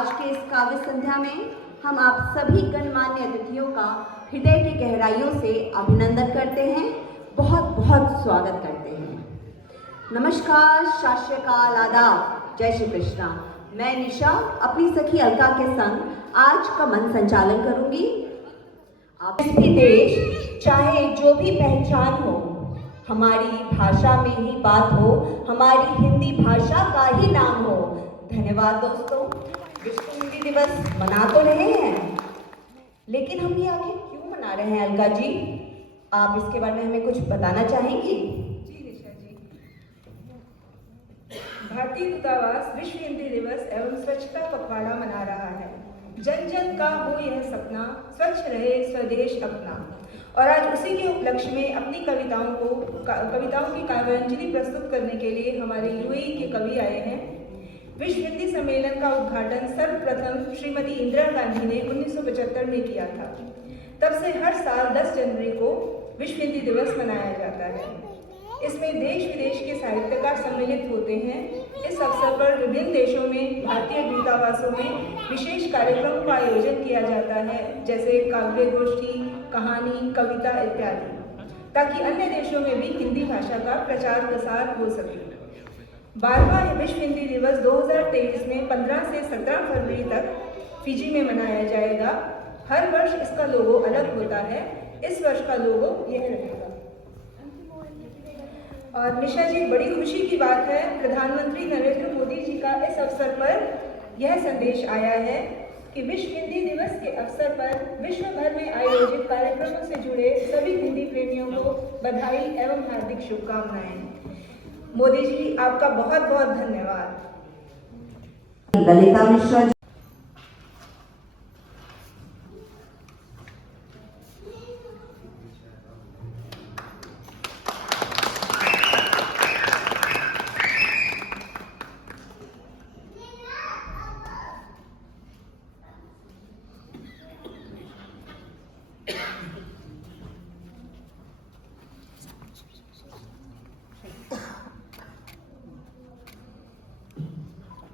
आज के इस काव्य संध्या में हम आप सभी गणमान्य अतिथियों का हृदय की गहराइयों से अभिनंदन करते हैं, बहुत बहुत स्वागत करते हैं। नमस्कार, सत श्री अकाल, आदाब, जय श्री कृष्णा। मैं निशा अपनी सखी अलका के संग आज का मंच संचालन करूंगी। आप भी देश चाहे जो भी पहचान हो, हमारी भाषा में ही बात हो, हमारी हिंदी भाषा का ही नाम हो। धन्यवाद दोस्तों। विश्व हिंदी दिवस मना तो रहे हैं, लेकिन हम ये आखिर क्यों मना रहे हैं अलका जी? आप इसके बारे में हमें कुछ बताना चाहेंगी? जी निशा जी, भारतीय दूतावास विश्व हिंदी दिवस एवं स्वच्छता पखवाड़ा मना रहा है। जन जन का हो यह सपना, स्वच्छ रहे स्वदेश अपना। और आज उसी के उपलक्ष्य में अपनी कविताओं की काव्यांजलि प्रस्तुत करने के लिए हमारे यूएई के कवि आए हैं। विश्व हिंदी सम्मेलन का उद्घाटन सर्वप्रथम श्रीमती इंदिरा गांधी ने 1975 में किया था। तब से हर साल 10 जनवरी को विश्व हिंदी दिवस मनाया जाता है। इसमें देश विदेश के साहित्यकार सम्मिलित होते हैं। इस अवसर पर विभिन्न देशों में भारतीय दूतावासों में विशेष कार्यक्रमों का आयोजन किया जाता है, जैसे काव्य गोष्ठी, कहानी, कविता इत्यादि, ताकि अन्य देशों में भी हिंदी भाषा का प्रचार प्रसार हो सके। 12वां विश्व हिंदी दिवस 2023 में 15 से 17 फरवरी तक फिजी में मनाया जाएगा। हर वर्ष इसका लोगो अलग होता है। इस वर्ष का लोगो यह रहेगा। और निशा जी, बड़ी खुशी की बात है, प्रधानमंत्री नरेंद्र मोदी जी का इस अवसर पर यह संदेश आया है कि विश्व हिंदी दिवस के अवसर पर विश्व भर में आयोजित कार्यक्रमों से जुड़े सभी हिंदी प्रेमियों को बधाई एवं हार्दिक शुभकामनाएं। मोदी जी, आपका बहुत बहुत धन्यवाद। ललिता मिश्रा जी।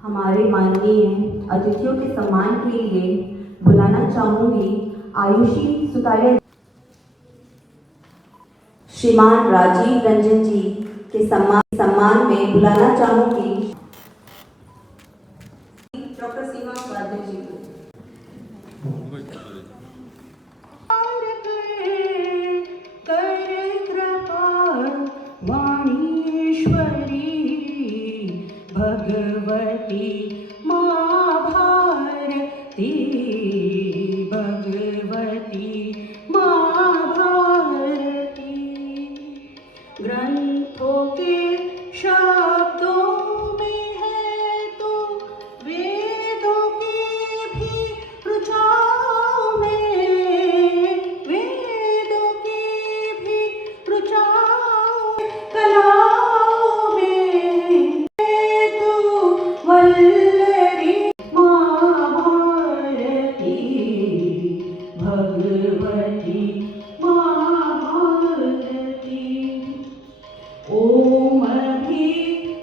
हमारे माननीय अतिथियों के सम्मान के लिए बुलाना चाहूंगी आयुषी सुतारिया, श्रीमान राजीव रंजन जी के सम्मान में बुलाना चाहूंगी डॉक्टर सीमा उपाध्याय जी को। भगवती माँ भारती, भगवती माँ भारती, ग्रंथों के शब्दों में है तो वेदों की भी ऋचाओं में, वेदों की भी ऋचाओं में, कलाओं में वल्लरी माँ भारती, भगवती माँ भारती। ओम भी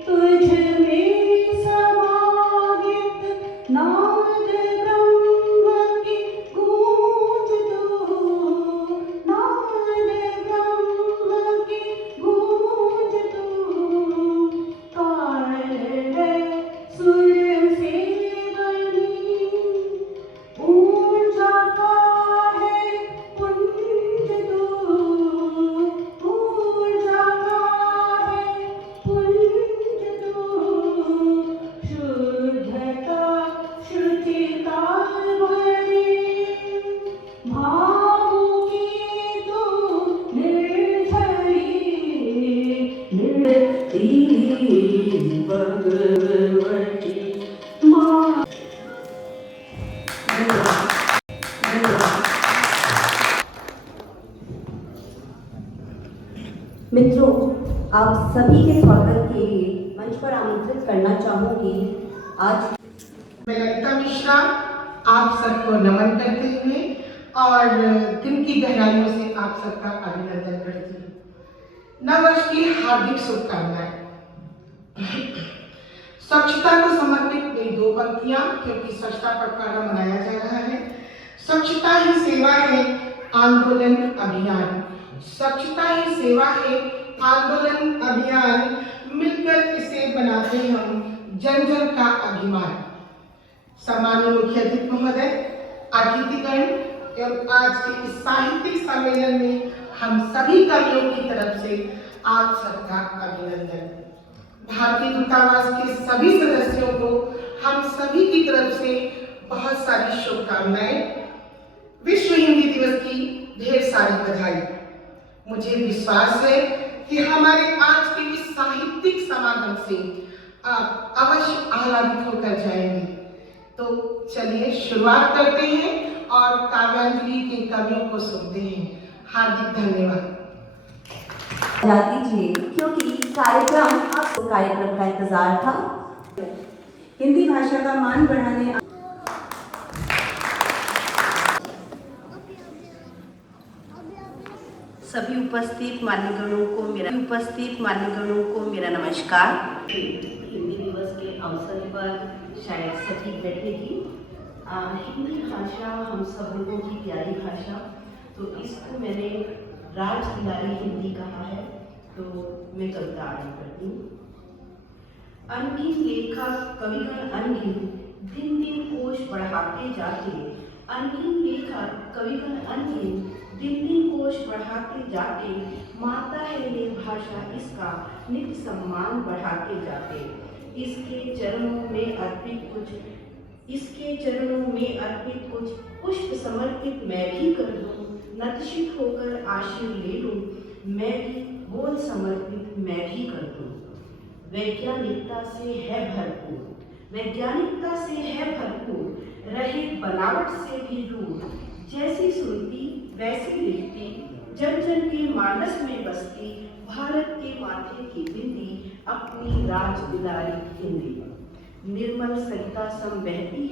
तुझ में समाहित नाद ब्रह्म की गूंज दो, नाद ब्रह्म की गूंज दो, काल है सुर से बनी, ऊंचा का है पुंज दो, ऊंचा का है पुंज दो, शुद्धता श्रुति ताल भरी, भावों की तो निर्झरी, निर्ती भगवती माँ। मित्रों, आप सभी के स्वागत के लिए मंच पर आमंत्रित करना चाहूंगी आज मैं ललिता मिश्रा आप सबको नमन करते हुए और दिन की गहराइयों से आप सबका अभिनंदन करती हूँ। नव वर्ष की हार्दिक शुभकामनाएं। स्वच्छता को समर्पित मेरी 2 पंक्तियां, क्योंकि स्वच्छता पखवाड़ा मनाया जा रहा है। स्वच्छता ही सेवा है, आंदोलन अभियान। स्वच्छता ही सेवा है, आंदोलन अभियान। मिलकर इसे बनाते हम जन जन का अभिमान। सम्माननीय मुख्य अतिथि महोदय, अतिथिगण एवं आज के इस साहित्यिक सम्मेलन में हम सभी कवियों की तरफ से आप सबका अभिनंदन। भारतीय दूतावास के सभी सदस्यों को हम सभी की तरफ से बहुत सारी शुभकामनाएं। विश्व हिंदी दिवस की ढेर सारी बधाई। मुझे विश्वास है कि हमारे आज के इस साहित्यिक समागम से आप अवश्य आह्लादित होकर जाएंगे। तो चलिए शुरुआत करते हैं और काव्यांजलि के कवियों को सुनते हैं। हार्दिक धन्यवाद। बजा दीजिए, क्योंकि कार्यक्रम का इंतजार था। हिंदी भाषा का मान बढ़ाने सभी उपस्थित मान्यगणों को मेरा नमस्कार। हिंदी दिवस के अवसर पर शायद सटीक बैठेगी। हिंदी भाषा हम सब लोगों की प्यारी भाषा, तो इसको मैंने राज दुलारी हिंदी कहा है। तो मैं कविता आरंभ करती हूँ। अनगिन लेखक कविगण अनगिन, दिन दिन कोश बढ़ाते जाते। अनगिन लेखक कविगण अनगिन, दिन दिन कोश बढ़ाते जाते। माता है ये भाषा, इसका नित्य सम्मान बढ़ाते जाते। इसके चरणों में अर्पित कुछ पुष्प समर्पित मैं भी कर दूं। नतशित होकर आशीर् ले लूं, मैं भी बोल समर्पित मैं भी कर दूं। वैज्ञानिकता से है भरपूर, रहे बनावट से भी दूर। जैसी सुनती वैसी लिखती, जन जन के मानस में बसती। भारत के माथे की बिंदी, अपनी राज दुलारी हिंदी। निर्मल सरिता सम बहती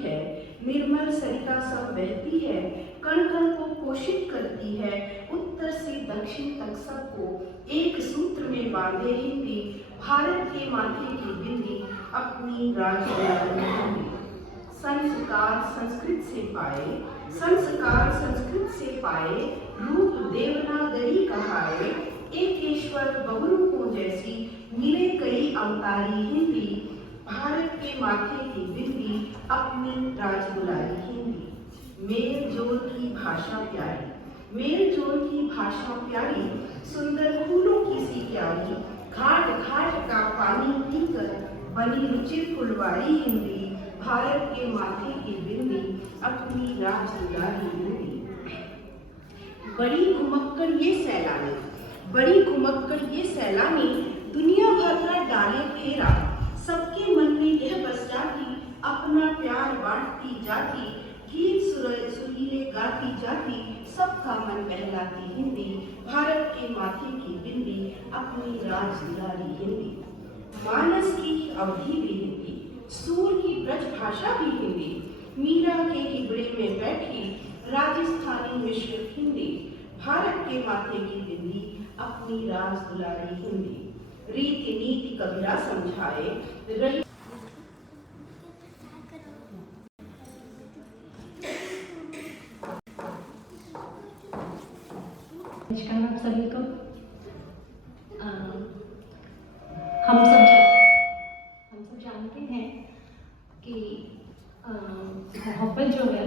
है, कण कण को पोषित करती है। उत्तर से दक्षिण तक सबको एक सूत्र में बांधे हिंदी। भारत के माथे की बिंदी, अपनी राज दुलारी हिंदी। संस्कार संस्कृत से पाए, रूप देवनागरी कहाए। एक ईश्वर बहुरूपों जैसी, मिले कई अवतारी हिंदी। भारत के माथे की बिंदी, अपनी राज दुलारी हिंदी। मेल जोल की भाषा प्यारी, सुंदर फूलों की सी प्यारी। घाट घाट का पानी पीकर बनी रुचिर फुलवारी हिंदी। भारत के माथे की बिंदी, अपनी राज दुलारी हिंदी। बड़ी घुमक्कड़ ये सैलानी, दुनिया भर का डाले फेरा। सबके मन में यह बस जाती, अपना प्यार बांटती जाती। गीत सुरीले गाती जाती, सबका मन बहलाती हिंदी। भारत के माथे की बिंदी, अपनी राज दुलारी हिंदी। मानस की अवधि भी हिंदी, सूर की ब्रज भाषा भी हिंदी। मीरा के हिबड़े में बैठी, राजस्थानी मिश्रित हिंदी। भारत के माथे की बिंदी, अपनी राज दुलारी हिंदी। रीति नीति कबीरा समझाए, रही नमस्कार आप सभी को। हम सब जानते हैं कि मोहब्बत जो है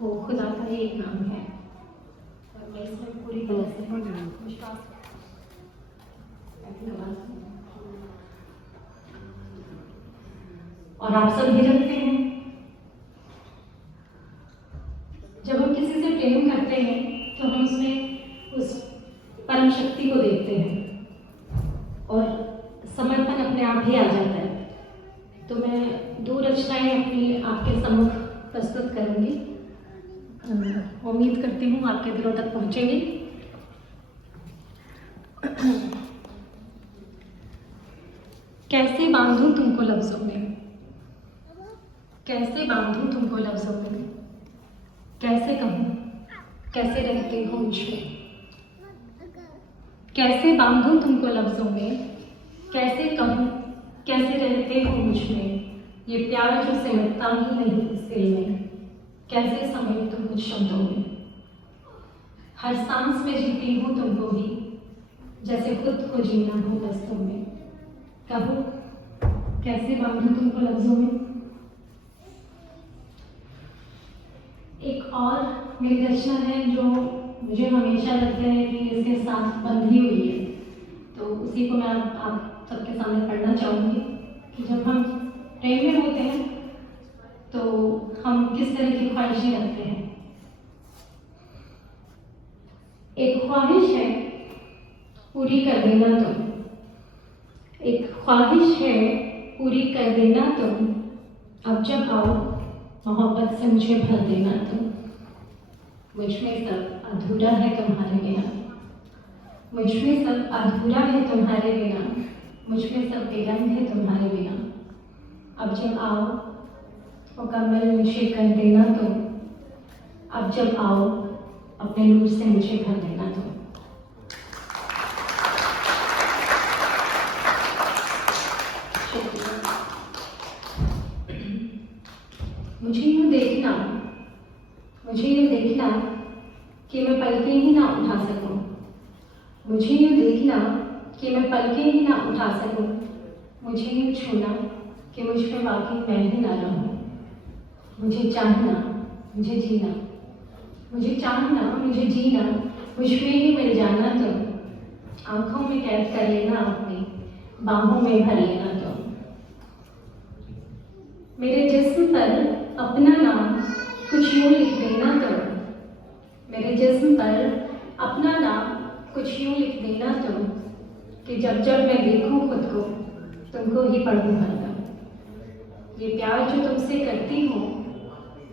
वो खुदा का ही एक नाम है, और मैं इसमें पूरी तरह से विश्वास और आप सब भी जानते हैं, जब हम किसी से प्रेम करते हैं तो हम उसमें उस परम शक्ति को देखते हैं और समर्पण अपने आप ही आ जाता है। तो मैं 2 रचनाएं अपनी आपके सम्मुख प्रस्तुत करूंगी। उम्मीद करती हूँ आपके दिलों तक पहुंचेंगी। कैसे बांधूं तुमको लफ्जों में, कैसे बांधूं तुमको लफ्जों में, कैसे कहूँ कैसे रहते हो मुझमें। कैसे बांधूं तुमको लफ्जों में, कैसे कहूँ कैसे रहते हो मुझ में, ये प्यार जो सिमटता ही नहीं इस दिल में, कैसे समेटूं कुछ शब्दों में। हर सांस में जीती हूँ तुमको ही, जैसे खुद को जीना हो बस तुम में। कहो कैसे बांधूं तुमको लफ्जों में। एक और मेरी रचना है जो मुझे हमेशा लगता है कि इसके साथ बंधी हुई है, तो उसी को मैं आप सबके सामने पढ़ना चाहूँगी कि जब हम प्रेम में होते हैं तो हम किस तरह की ख्वाहिशें रखते हैं। एक ख्वाहिश है पूरी कर देना तुम, एक ख्वाहिश है पूरी कर देना तुम, अब जब आओ मोहब्बत से मुझे भर देना तुम। मुझ में सब अधूरा है तुम्हारे बिना, मुझ में सब अधूरा है तुम्हारे बिना, मुझ में सब बेरंग है तुम्हारे बिना। अब जब आओ मुकम्मल मुझे कर देना तुम, अब जब आओ अपने नूर से मुझे भर देना तुम। मुझे यूँ देखना, मुझे यूँ देखना कि मैं पलकें ही ना उठा सकूं, मुझे यूँ देखना कि मैं पलकें ही ना उठा सकूं, मुझे यूँ छूना कि मुझ में वाकई मैं ही ना रहूं। मुझे चाहना, मुझे जीना, मुझे चाहना, मुझे जीना, मुझ में ही मिल जाना तुम। आंखों में कैद कर लेना अपनी, बाहों में भर लेना तुम। मेरे जिस्म पर अपना नाम कुछ यूँ लिख देना तुम, मेरे जिस्म पर अपना नाम कुछ यूँ लिख देना तुम, कि जब जब मैं देखूं खुद को तुमको ही पढ़ूं हरदम। ये प्यार जो तुमसे करती हूँ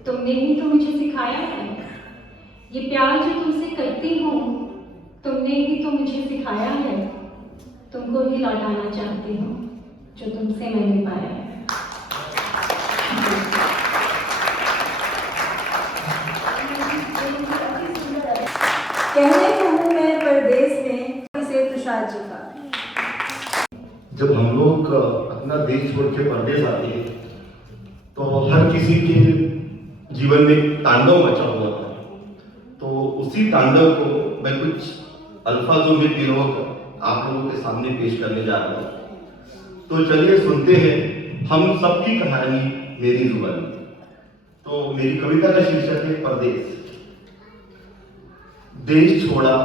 तुमने ही तो मुझे सिखाया है, ये प्यार जो तुमसे करती हूँ तुमने ही तो मुझे सिखाया है। तुमको ही लौटाना चाहती हूँ जो तुमसे मैंने पाया है। कहने को हूँ मैं परदेश में से तुषार जी का। जब हम लोग अपना देश छोड़ के परदेश आते हैं तो हर किसी के जीवन में एक तांडव मचा हुआ था। तो उसी तांडव को मैं कुछ अल्फाजों में पिरोकर आप लोगों के सामने पेश करने जा रहा हूँ। तो चलिए सुनते हैं हम सबकी कहानी मेरी जुबानी। तो मेरी कविता का शीर्षक है परदेश। देश छोड़ा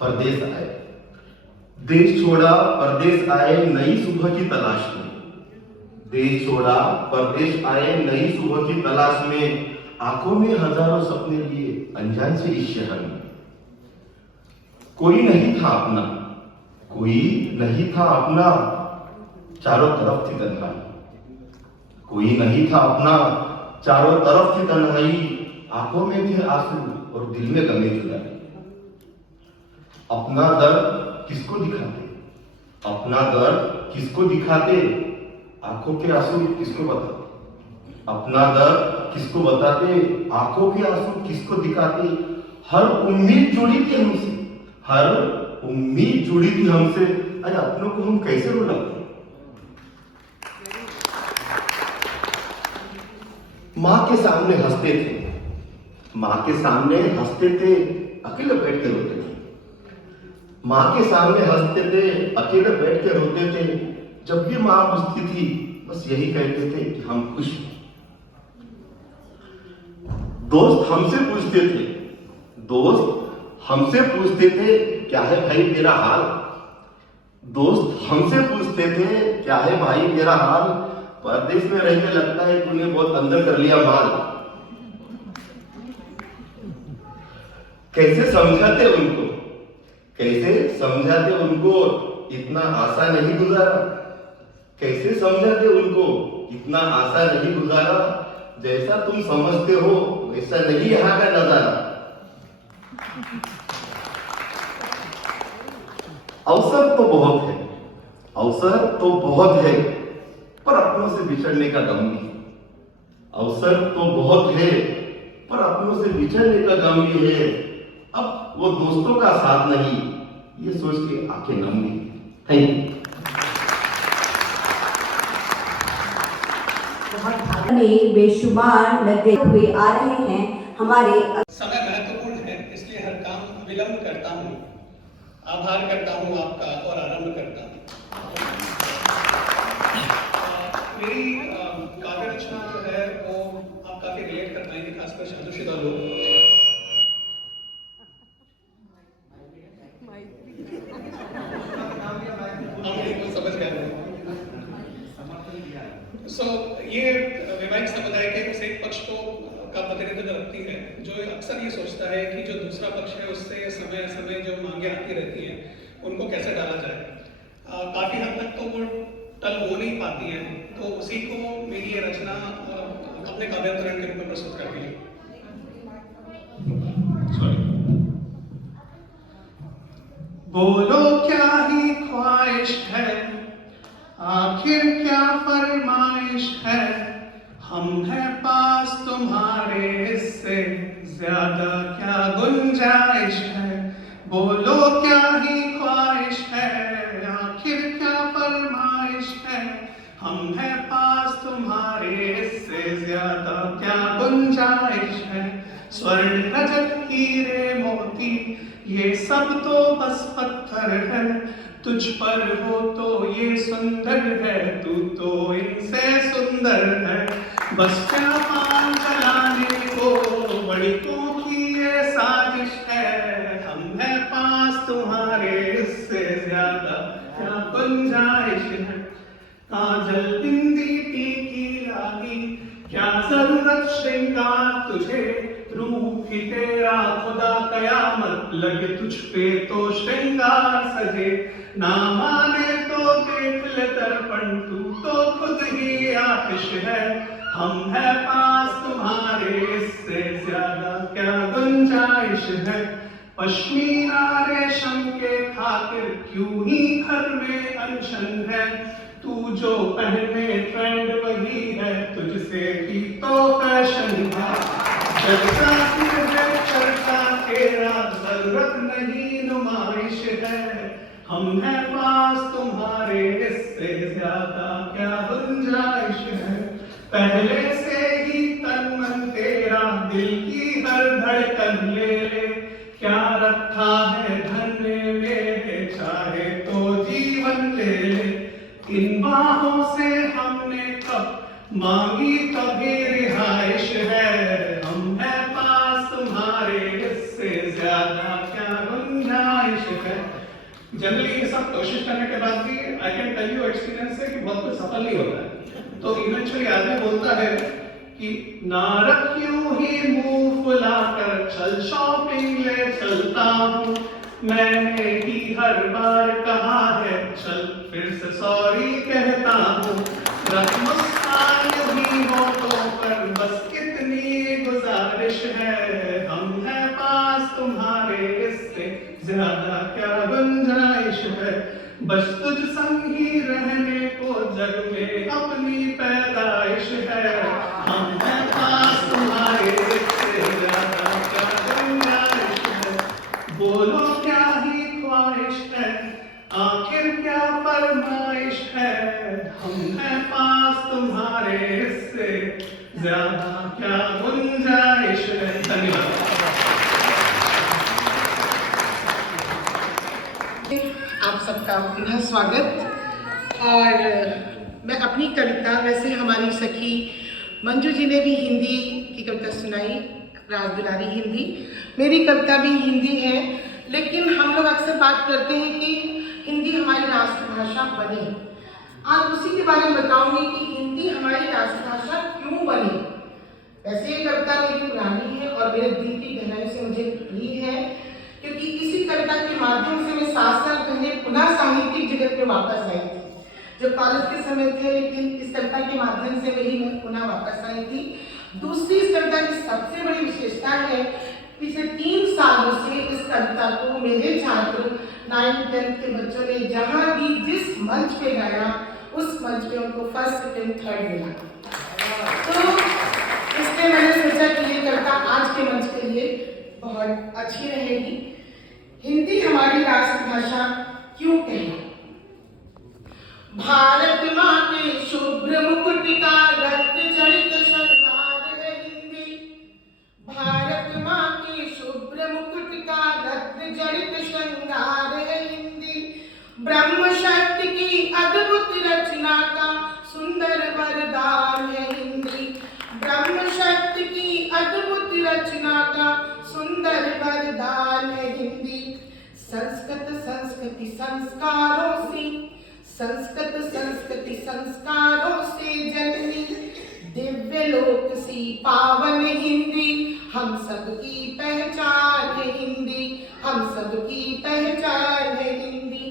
परदेश आए, देश छोड़ा परदेश आए नई सुबह की तलाश में, देश छोड़ा परदेश आए नई सुबह की तलाश में, आंखों में हजारों सपने लिए अनजान से इस शहर में। कोई नहीं था अपना, कोई नहीं था अपना, चारों तरफ थी तन्हाई। कोई नहीं था अपना, चारों तरफ थी तन्हाई, आंखों में थे आंसू और दिल में गमे जुदाई। अपना दर्द किसको दिखाते, अपना दर्द किसको दिखाते, आंखों के आंसू किसको बताते। अपना दर्द किसको बताते, आंखों के आंसू किसको दिखाते। हर उम्मीद जुड़ी थी हमसे, हर उम्मीद जुड़ी थी हमसे, अरे अपनों को हम कैसे रुलाते। माँ के सामने हंसते थे, माँ के सामने हंसते थे, अकेले बैठ के रोते थे। माँ के सामने हंसते थे, अकेले बैठ के रोते थे। जब भी माँ पूछती थी बस यही कहते थे कि हम खुश हैं। दोस्त हमसे पूछते थे, दोस्त हमसे पूछते थे क्या है भाई तेरा हाल। दोस्त हमसे पूछते थे क्या है भाई तेरा हाल, परदेश में रह के लगता है तूने बहुत अंदर कर लिया माल। कैसे समझाते उनको, कैसे समझाते उनको, इतना आसान नहीं गुजारा। कैसे समझाते उनको, इतना आसान नहीं गुजारा। जैसा तुम समझते हो वैसा नहीं यहाँ का नजारा। अवसर तो बहुत है, अवसर तो बहुत है, पर अपनों से बिछड़ने का गम भी। अवसर तो बहुत है पर अपनों से बिछड़ने का गम भी है। अब वो दोस्तों का साथ नहीं, ये सोच के आंखें नम गई। Thank you. बहुत में बेशुमार लगे हुए आ रहे हैं हमारे। समय महत्वपूर्ण है, इसलिए हर काम विलंब करता हूँ। आभार करता हूँ आपका और आरंभ करता हूँ। मेरी काव्य रचना जो है वो आप काफी रिलेट कर पाएंगे, खासकर शादीशुदा लोग। समझ गए। ये वैवाहिक समुदाय के उस एक पक्ष का प्रतिनिधित्व रखती है जो अक्सर ये सोचता है कि जो दूसरा पक्ष है उससे समय समय जो मांगे आती रहती हैं उनको कैसे डाला जाए। काफी हद तक तो वो टल हो नहीं पाती है, तो उसी को मेरी ये रचना अपने काव्यांतरण के रूप में प्रस्तुत करती है। बोलो क्या ही ख्वाहिश है, आखिर क्या फरमाइश है, हम हैं पास तुम्हारे, इससे ज्यादा क्या गुंजाइश है। बोलो क्या ही ख्वाहिश है, आखिर क्या फरमाइश है, हम हैं पास तुम्हारे, इससे ज्यादा क्या गुंजाइश है। स्वर्ण रजत हीरे मोती ये सब तो बस पत्थर है, तुझ पर हो तो ये सुंदर है, तू तो इनसे सुंदर है। बस क्या पान चलाने को बड़िकों की ये साजिश है, हम हैं पास तुम्हारे, इससे ज्यादा क्या गुंजाइश है। काजल बिंदी टीकी लागी क्या जरूरत श्रृंगार तुझे, रूप ही तेरा खुदा कयामत लगे तुझ पे तो श्रृंगार सजे। ना माने तो देख ले दर्पण, तू तो खुद ही आतिश है, हम हैं पास तुम्हारे, इससे ज्यादा क्या गुंजाइश है। पश्मीना रेशम के खातिर क्यों ही घर में अनशन है, तू जो पहने ट्रेंड वही है, तुझसे ही तो फैशन है। चलता है चलता तेरा जरूरत नहीं नुमाइश है, हम हैं पास तुम्हारे, इससे ज्यादा क्या गुंजाइश है। पहले से ही तन मन तेरा दिल की हर धड़कन ले ले, क्या रखा है धन मेरे चाहे तो जीवन ले ले। इन बाहों से हमने कब मांगी कभी रिहाइश है, हम हैं पास तुम्हारे, इससे ज्यादा क्या गुंजाइश है। जनरली ये सब कोशिश करने के बाद भी I can tell you experience से कि बहुत कुछ सफल नहीं होता है। तो इवेंचुअली आदमी बोलता है कि ना रखूं ही मुंह फुलाकर, चल शॉपिंग ले चलता हूँ, मैंने ही हर बार कहा है, चल फिर से सॉरी कहता हूँ। रख मुस्कान भी हो तो पर बस कितनी गुजारिश है, हम हैं पास तुम्हारे, इससे ज्यादा क्या गुंजाइश है। बस तुझ संग ही रहने को जग में अपनी पैदाइश है, हम हैं पास तुम्हारे, इससे ज्यादा क्या गुंजाइश है। बोलो क्या ही ख्वाहिश है, आखिर क्या फरमाइश है, हम हैं पास तुम्हारे, इससे ज्यादा क्या गुंजाइश है। धन्यवाद। आप सबका पुनः स्वागत। और मैं अपनी कविता, वैसे हमारी सखी मंजू जी ने भी हिंदी की कविता सुनाई, राजदुलारी हिंदी, मेरी कविता भी हिंदी है, लेकिन हम लोग अक्सर बात करते हैं कि हिंदी हमारी राष्ट्रभाषा बनी। आज उसी के बारे में बताऊंगी कि हिंदी हमारी राष्ट्रभाषा क्यों बनी। वैसे ये कविता मेरी पुरानी है और मेरे दिल की गहराई से मुझे प्रिय है, क्योंकि इसी कविता के माध्यम से मैं 7 साल पहले पुनः साहित्यिक जगत में वापस आई थी। जो कॉलेज के समय थे, लेकिन इस कविता के माध्यम से मैं पुनः वापस आई थी। दूसरी इस कविता की सबसे बड़ी विशेषता है, पिछले 3 सालों से इस कविता को मेरे छात्र 9th 10th के बच्चों ने जहाँ भी जिस मंच पे गाया, उस मंच पे उनको 1st, 2nd, 3rd मिला। तो इसलिए मैंने सोचा कि ये कविता आज के मंच के लिए बहुत अच्छी रहेगी। हिंदी हमारी राष्ट्रभाषा क्यों कहें? भारत माँ के शुभ्र मुकुट का रक्त सुंदर वरदान है हिंदी। संस्कृत संस्कृति संस्कारों से, संस्कृत संस्कृति संस्कारों से जननी, दिव्य लोक सी पावन हिंदी। हम सबकी पहचान है हिंदी, हम सबकी पहचान है हिंदी।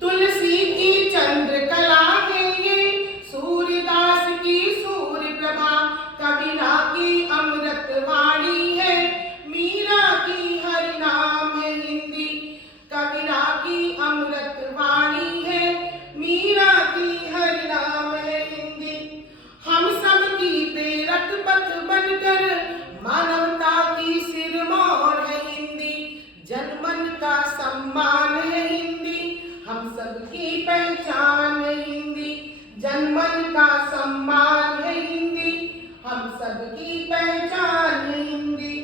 तुलसी की चंद्रकला है ये, सूर्यदास की सूर्य प्रभा, कबीरा की अमृत वाणी है, मीरा की हरि नाम है हिंदी। कबीरा की अमृत वाणी है, मीरा की हरि नाम है हिंदी। हम सब की प्रेरक पथ बनकर मानवता की सिरमौर है हिंदी। जनमन का सम्मान है हिंदी, हम सबकी पहचान है हिंदी। जनमन का सम्मान है हिंदी, हम सबकी पहचान है हिंदी।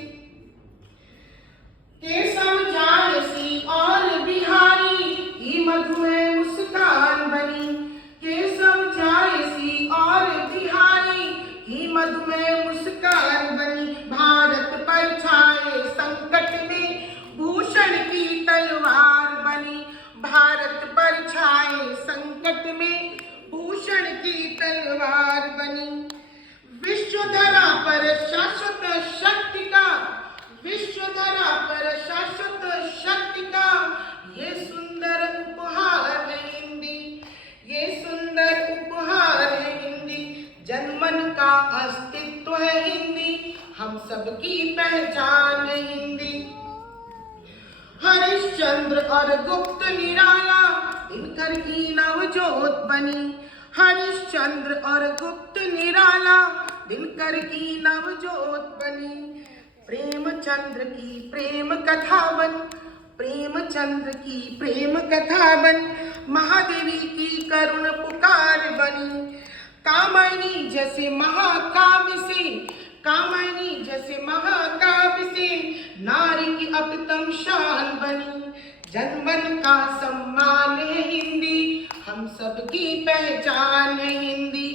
केशव जायसी और बिहारी ही मधुमेह मुस्कान बनी, केशव जायसी और बिहारी ही मधुमेह मुस्कान बनी। भारत पर छाए संकट में भूषण की तलवार बनी, भारत पर छाए संकट में भूषण की तलवार बनी। विश्वधरा पर शाश्वत शक्ति का, विश्वधरा पर शाश्वत शक्ति का ये सुंदर उपहार है हिंदी, ये सुंदर उपहार है हिंदी। जनमन का अस्तित्व है हिंदी, हम सबकी पहचान है हिंदी। हरिश्चंद्र और गुप्त निराला दिनकर की नवजोत बनी, हरिश्चंद्र और गुप्त निराला दिनकर की नवजोत बनी। प्रेमचंद्र की प्रेम कथा बन, प्रेमचंद्र की प्रेम कथा बन, महादेवी की करुण पुकार बनी। कामायनी जैसे महाकाव्य से, कामायनी जैसे महाकाव्य से नारी की अपतम शान बनी। जनमन का सम्मान है हिंदी, हम सबकी पहचान है हिंदी।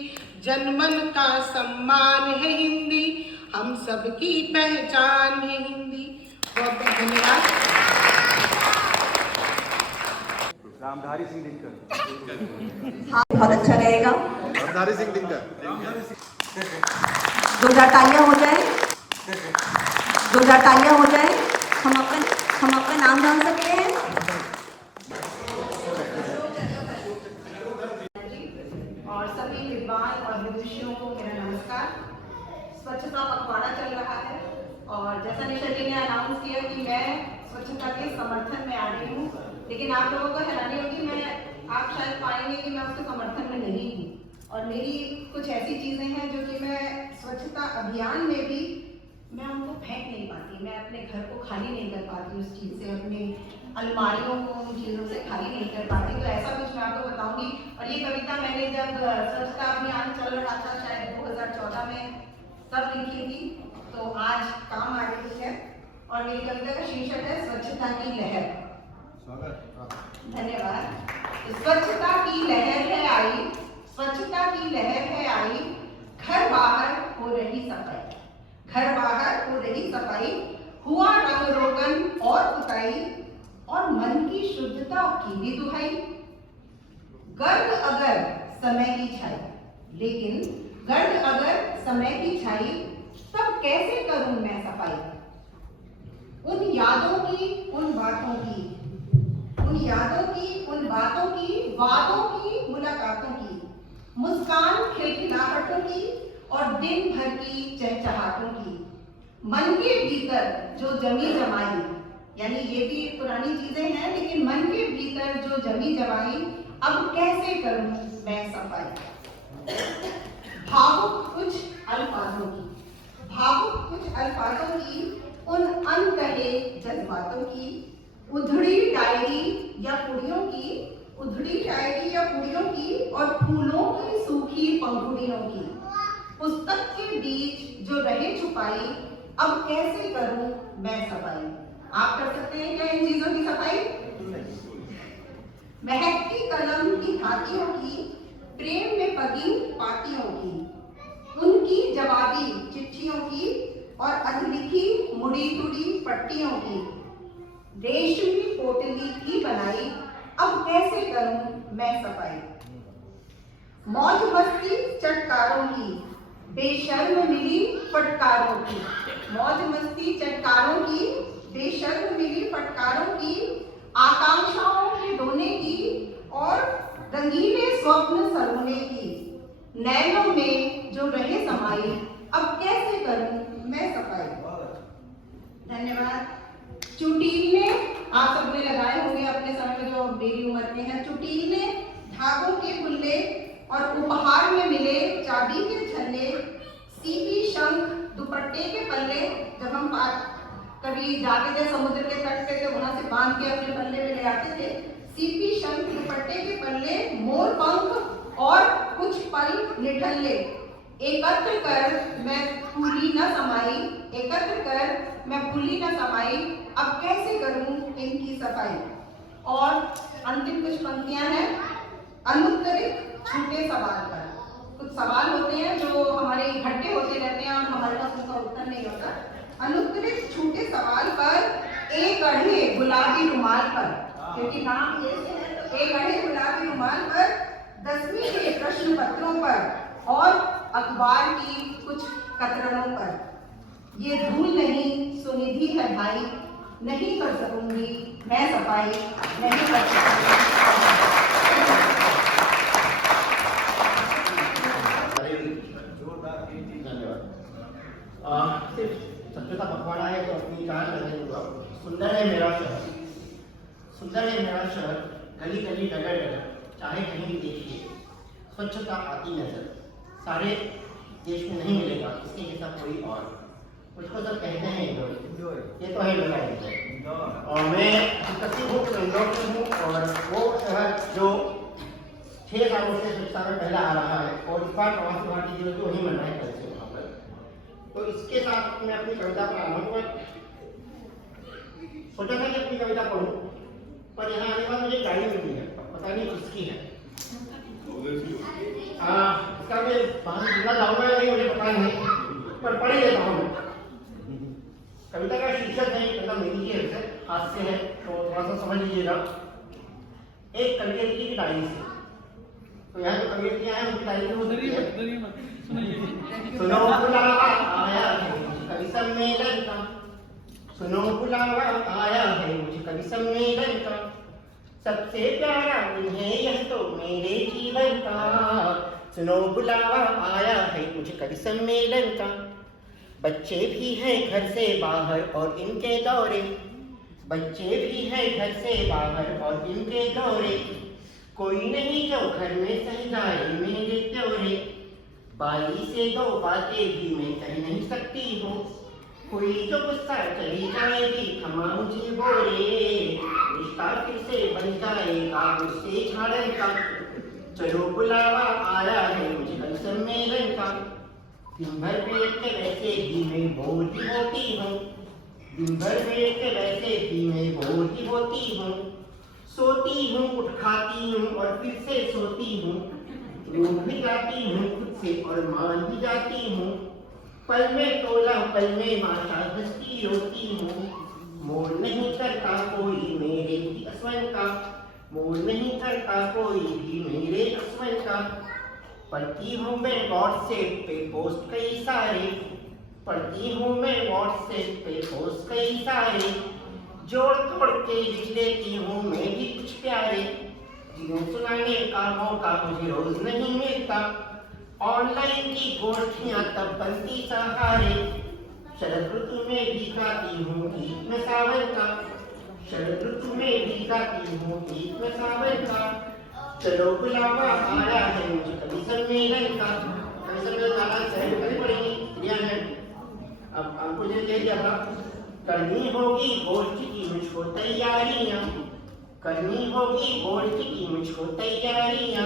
जनमन का सम्मान है हिंदी, हम सबकी पहचान है हिंदी। बहुत बहुत धन्यवाद। रामधारी सिंह दिनकर। हाँ, बहुत अच्छा रहेगा। रामधारी सिंह दिनकर। 2000 तालियां हो जाए, 2000 तालियां हो जाए। हम आपका नाम जान सकते हैं? और सभी विद्वान और विदुषियों को मेरा नमस्कार। स्वच्छता पखवाड़ा चल रहा है और जैसा निशा जी ने अनाउंस किया कि मैं स्वच्छता के समर्थन में आ रही हूँ, लेकिन आप लोगों को हैरानी होगी, आप शायद पाएंगे कि मैं उसके समर्थन में नहीं हूँ। और मेरी कुछ ऐसी चीज़ें हैं जो कि मैं स्वच्छता अभियान में भी मैं उनको फेंक नहीं पाती, मैं अपने घर को खाली नहीं कर पाती उस चीज़ से, अपनी अलमारियों को उन चीज़ों से खाली नहीं कर पाती। तो ऐसा कुछ मैं आपको बताऊंगी। और ये कविता मैंने जब स्वच्छता अभियान चल रहा था शायद 2014 में तब लिखी थी, तो आज काम आ रही है। और मेरी कविता का शीर्षक है स्वच्छता की लहर। धन्यवाद। स्वच्छता की लहर है आई, स्वच्छता की लहर है आई, घर बाहर हो रही सफाई, घर बाहर हो रही सफाई, हुआ रंग रोगन और पुताई, और मन की शुद्धता की भी दुहाई। गर्द अगर समय की छाई, लेकिन गर्द अगर समय की छाई, तब कैसे करूं मैं सफाई। उन यादों की, उन बातों की, उन यादों की, उन बातों की, वादों की, मुलाकातों की, मुस्कान खिलखिलाहटों की और दिन भर की चहचहाटों की। मन के भीतर जो जमी जमाई, यानी ये भी पुरानी चीजें हैं, लेकिन मन के भीतर जो जमी जमाई, अब कैसे करूं मैं सफाई। भावुक कुछ अल्फाजों की, भावुक कुछ अल्फाजों की, उन अनकहे जज्बातों की, उधड़ी डायरी या पुड़ियों की, उधड़ी डायरी या पुड़ियों की, और फूलों की सूखी पंखुड़ियों की। पुस्तक के बीच जो रहे छुपाई, अब कैसे करूं मैं सफाई। आप कर सकते हैं क्या इन चीजों की सफाई। महकती कलम की हाथियों की, प्रेम में पगी पातियों की, उनकी जवाबी चिट्ठियों की, और अधलिखी मुड़ी तुड़ी पट्टियों की, रेशमी पोटली की बनाई, अब कैसे करूं मैं सफाई। मौज मस्ती चटकारों की, बेशर्म मिली फटकारों की, मौज मस्ती चटकारों की, बेशर्म मिली फटकारों की, आकांक्षाओं के डोने की और रंगीले स्वप्न सलोने की, नैनों में जो रहे समाई, अब कैसे करूं मैं सफाई। धन्यवाद। चुटील ने, आप सबने लगाए होंगे अपने समय में जो मेरी उम्र के हैं, चुटील ने धागों के गुल्ले और उपहार में मिले चांदी के छल्ले, सीपी शंख दुपट्टे के पल्ले, जब हम कभी जाते थे समुद्र के तट पे तो वहां से बांध के अपने पल्ले में ले आते थे, सीपी शंख दुपट्टे के पल्ले, मोर पंख और कुछ पल निठल्ले, एकत्र कर मैं भूली न समाई, एकत्र कर मैं भूली न समाई, अब कैसे करूं इनकी सफाई। और अंतिम कुछ पंक्तियां हैं अनुत्तरित छूटे सवाल पर। कुछ सवाल होते हैं जो हमारे इकट्ठे होते रहते हैं और हमारे पास उनका उत्तर नहीं होता। अनुत्तरित छूटे सवाल पर एक अढ़े गुलाबी रुमाल पर, क्योंकि नाम ये है तो एक अढ़े गुलाबी रुमाल पर, 10वीं के प्रश्न पत्रों पर और अखबार की कुछ कतरनों पर, ये धूल नहीं सुनिधि है भाई, नहीं कर सकूंगी मैं सफाई, नहीं कर सकूंगी। सिर्फ स्वच्छता पखवाड़ा है तो अपनी कहां करने दूंगा। सुंदर है मेरा शहर, सुंदर है मेरा शहर, गली गली डगर डगर, चाहे कहीं भी देखिए स्वच्छता आती नजर, सारे देश में नहीं मिलेगा इसके जैसा कोई और। उसको सब कहते हैं इंदौर, ये तो है इंदौर, और मैं तस्वीर हूँ तो इंदौर से हूँ, और वो शहर जो 6 सालों से स्वच्छता में पहला आ रहा है और इस बार प्रवासी भारतीय दिवस भी वही मनाए कल से वहाँ पर। तो इसके साथ मैं अपनी कविता पर आरंभ कर सोचा था कि अपनी कविता पढ़ूं, पर यहाँ आने के बाद मुझे गाड़ी मिली है, पता नहीं किसकी है। इसका मैं बाहर जितना जाऊंगा नहीं मुझे पता नहीं, पर पढ़ ही लेता हूँ। कविता का शीर्षक है, कविता मेरी ही है, हाथ से है तो थोड़ा सा समझ लीजिएगा। एक कवियत्री की डायरी से, तो यहाँ जो कवियत्रियाँ हैं उनकी डायरी हो सकती है। सुनो बुलावा आया है कवि सम्मेलन का, सुनो बुलावा आया है मुझे कवि सम्मेलन का, सबसे प्यारा दिन है यह तो मेरे जीवन का, सुनो बुलावा आया है मुझे कवि सम्मेलन का। बच्चे भी हैं घर से बाहर और इनके दौरे, बच्चे भी हैं घर से बाहर और इनके दौरे, कोई नहीं जो घर में सह जाए मेरे त्योरे, बाली से 2 बातें भी मैं कह नहीं सकती हूँ, कोई जो गुस्सा चली जाएगी क्षमा मुझे बोले, रिश्ता फिर से बन जाएगा उससे झाड़न का, चलो बुलावा आया है मुझे कल सम्मेलन का। दिन भर बैठ के वैसे भी मैं बोर ही होती हूँ, दिन भर बैठ के वैसे भी मैं बोर ही होती हूँ, सोती हूँ उठ खाती हूँ और फिर से सोती हूँ, रूठ भी जाती हूँ खुद से और मान भी जाती हूँ, पल में तोला पल में माशा हंसती रोती हूँ, मोल नहीं करता कोई मेरे भी अस्वन का, मोल नहीं करता कोई भी मेरे अस्वन का। पढ़ती हूँ मैं व्हाट्सएप पे पोस्ट कई सारे, पढ़ती हूँ मैं व्हाट्सएप पे पोस्ट कई सारे, जोड़ तोड़ के लिख लेती हूँ मैं भी कुछ प्यारे, जिन्हें सुनाने का मौका मुझे रोज नहीं मिलता, ऑनलाइन की गोष्ठियाँ तब बनती सहारे, शरद ऋतु में भी गाती हूँ गीत में सावन का, शरद ऋतु में भी गाती हूँ गीत में सावन का, चलो बुलावा आया है मुझे कवि सम्मेलन का। कवि सम्मेलन आना सहज करनी पड़ेगी, क्रिया है। अब आपको जो कह दिया था, करनी होगी गोष्ठी की मुझको तैयारियां, करनी होगी गोष्ठी की मुझको तैयारियां,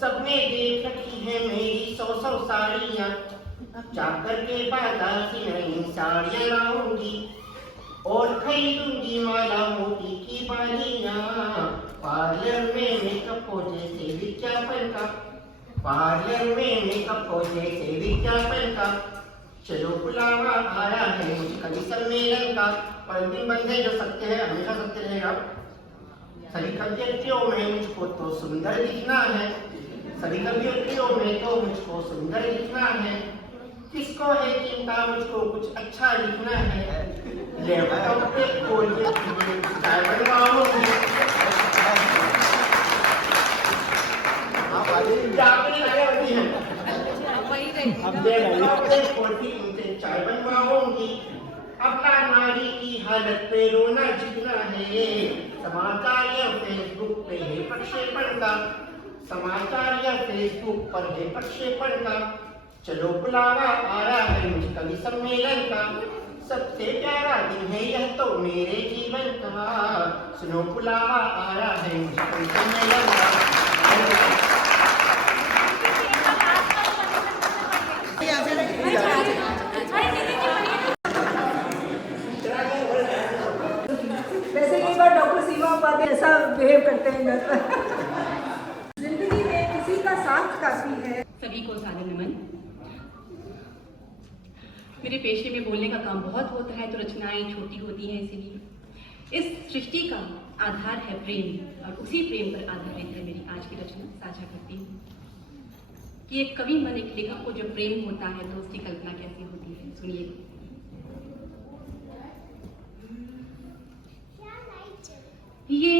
सबने देख रखी है मेरी 100 साड़ियां, जाकर के बाजार से नई साड़ियां लाऊंगी और खरीदूंगी माला मोती की बालियां, पार्लर में मेकअप हो जैसे विज्ञापन का, पार्लर में मेकअप हो जैसे विज्ञापन का, चलो बुलावा आया है मुझ कवि सम्मेलन का, और दिन बंधे जो सत्य है हमेशा सत्य रहेगा। सभी कवियत्रियों में मुझको तो सुंदर दिखना है, सभी कवियत्रियों में तो मुझको सुंदर दिखना है। किसको है चिंता मुझको कुछ अच्छा लिखना है, लैपटॉप पे खोल के चाय बनवाऊंगी। चाय बनवाऊंगी, अपना नारी की हालत पे रोना जितना है। समाचार या फेसबुक पे है प्रक्षेपण का, समाचार या फेसबुक पर है प्रक्षेपण का। चलो बुलावा आ रहा है मुझ कवि सम्मेलन का, सबसे प्यारा दिन है यह तो मेरे जीवन का। सुनो बुलावा आ रहा है मुझ कवि सम्मेलन का। वैसे कई बार डॉक्टर सीमा उपाध्याय ऐसा बिहेव करते हैं घर पर। जिंदगी में किसी का साथ काफी है। सभी को सादर नमन। मेरे पेशे में बोलने का काम बहुत होता है तो रचनाएं छोटी होती हैं, इसीलिए इस सृष्टि का आधार है प्रेम, और उसी प्रेम पर आधारित है मेरी आज की रचना साझा करती हूँ। कि एक कवि मन एक लेखक को जब प्रेम होता है तो उसकी कल्पना कैसी होती है, सुनिए। ये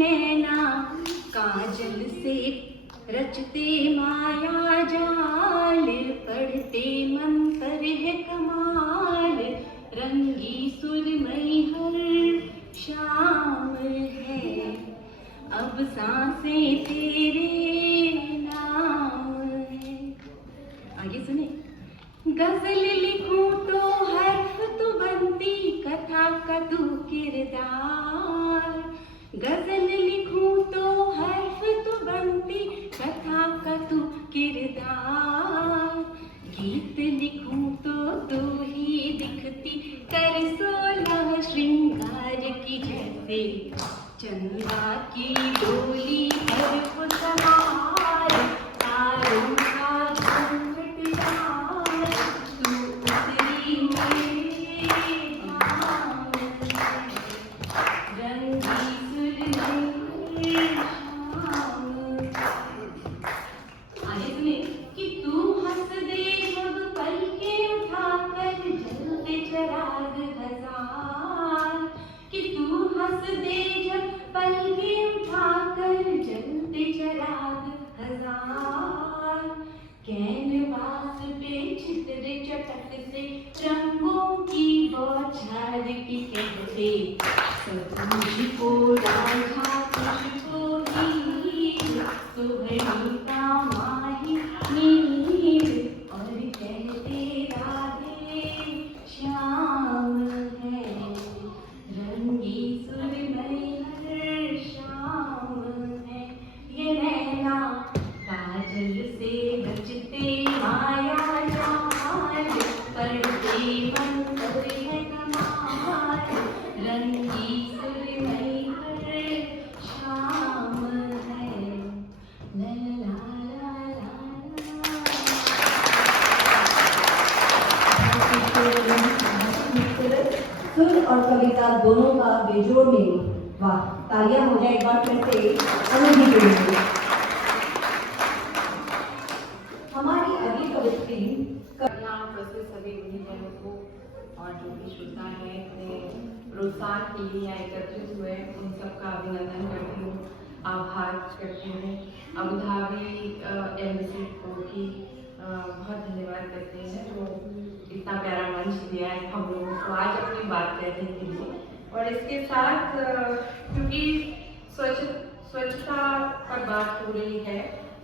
नैना काजल से रचते माया जाल, पढ़ते मंत्र है कमाल, रंगी सुरमई हर शाम है, अब सांसें तेरे नाम है। आगे सुने। गजल लिखूं तो हर्फ तो बनती, कथा का तू किरदार। गजल लिखूं तो हर्फ तो बनती, कथा का तू किरदार। गीत लिखूं तो तू ही दिखती, कर 16 श्रृंगार की जैसे, चंदा की डोली हर्फ सवार, तारों का घूंघटदार, तू उतरी मेरे नाम है, रंगी सुरमई शाम। आगे सुने। कि तू हंस दे जब पलके उठाकर जलते चराग हजार, कि तू हंस दे जब पलके उठाकर जलते चराग हजार। कैनवास पे चित्र चटक से रंगों की बौछार की कहते, सब मुझको राझा तुझको हीर, सुबह का माही नीर, और कहते राधे श्याम है, रंगी सुरमई हर शाम है। ये नैना काजल से रचते माया जाल, पढ़ते मंत्र है कमाल, रंगी सुरमई हर शाम है। ला ला ला ला। सुर और कविता दोनों का बेजोड़ मेल। वाह, तालियां हो जाए एक बार फिर से अनुजी के लिए। हमारी अगली कवित्री सभी गुरुजनों को और जो भी श्रोता है अपने प्रोत्साहन के लिए यहाँ एकत्रित हुए, उन सबका अभिनंदन करती हूँ, आभार करती हूँ। अबू धाबी एम्बेसी को भी बहुत धन्यवाद करते हैं जो इतना प्यारा मंच दिया है हम लोगों को आज अपनी बात कहने के लिए। और इसके साथ क्योंकि स्वच्छता पर बात हो रही है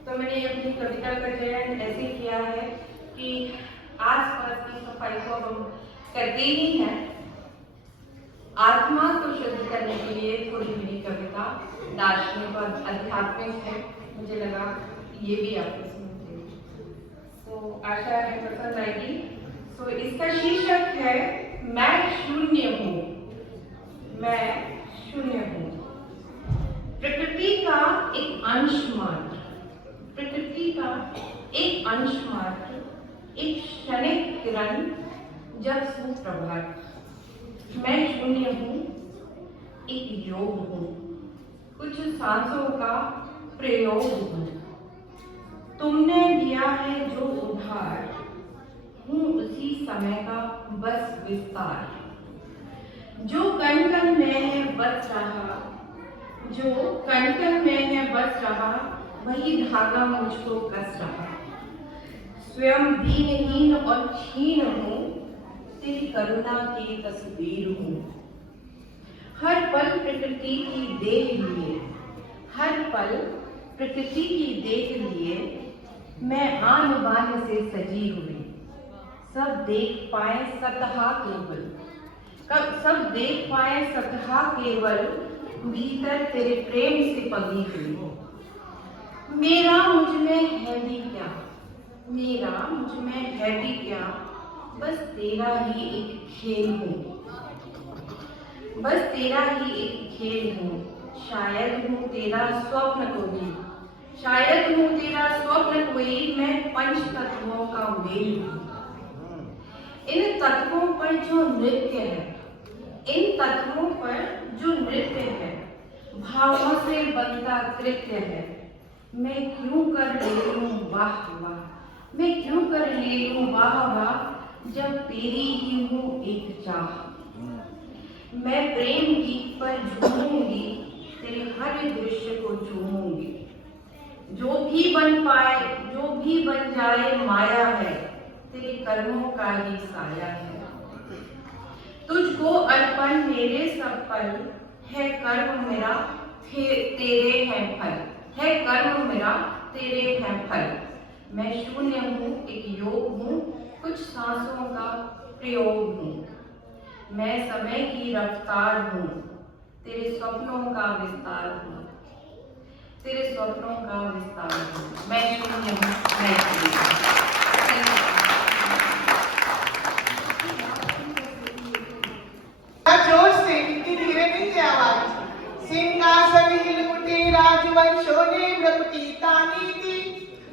तो मैंने अपनी कविता का चयन ऐसे किया है कि आसपास की सफाई को हम करते ही हैं, आत्मा को शुद्ध करने के लिए थोड़ी मेरी कविता दार्शनिक और आध्यात्मिक है, मुझे लगा ये भी आपको सुनते हैं तो आशा है पसंद आएगी। तो इसका शीर्षक है मैं शून्य हूँ, मैं शून्य हूँ। प्रकृति का एक अंश मात्र, प्रकृति का एक अंश मात्र, एक क्षणिक किरण, जब सुप्रभात। मैं शून्य हूँ, एक योग हूँ, कुछ सांसों का प्रयोग हूँ। तुमने दिया है जो उधार, हूँ उसी समय का बस विस्तार। जो कण कण में है बस रहा, जो कण कण में है बस रहा, वही धागा मुझको कस रहा। स्वयं दीनहीन और क्षीण हूँ, तेरी करुणा की तस्वीर हूँ। हर पल प्रकृति की देख लिए, हर पल प्रकृति की देख लिए, मैं आन बान से सजी हुई। सब देख पाए सतहा केवल, सब देख पाए सतहा केवल, भीतर तेरे प्रेम से पगी हुई। मेरा मुझ में है भी क्या, मेरा मुझ में है भी क्या, बस तेरा ही एक खेल हूँ, बस तेरा ही एक खेल हूँ। शायद हूँ तेरा स्वप्न कोई, शायद हूँ तेरा स्वप्न कोई, मैं पंच तत्वों का मेल हूँ। इन तत्वों पर जो नृत्य है, इन तत्वों पर जो नृत्य है, भावों से बनता कृत्य है। मैं क्यों कर ले लूं वाह वाह, मैं क्यों कर ले लूं वाह वाह, जब तेरी ही हूँ एक चाह। मैं प्रेम गीत पर झूमूंगी, तेरे हर दृश्य को झूमूंगी। जो भी बन पाए, जो भी बन जाए माया है, तेरे कर्मों का ही साया है। तुझको अर्पण मेरे सब पल, है कर्म मेरा तेरे हैं फल, है कर्म मेरा तेरे हैं फल। मैं शून्य हूँ, एक योग हूँ, कुछ सांसों का प्रयोग हूँ। मैं समय की रफ्तार हूँ, तेरे स्वप्नों का विस्तार हूँ, तेरे स्वप्नों का विस्तार हूँ। मैं शून्य हूँ, मैं शून्य हूँ। जोर से, इतनी धीरे नहीं से आवाज। सिंहासन हिल उठे राजवंशों ने व्रपति तानी थी,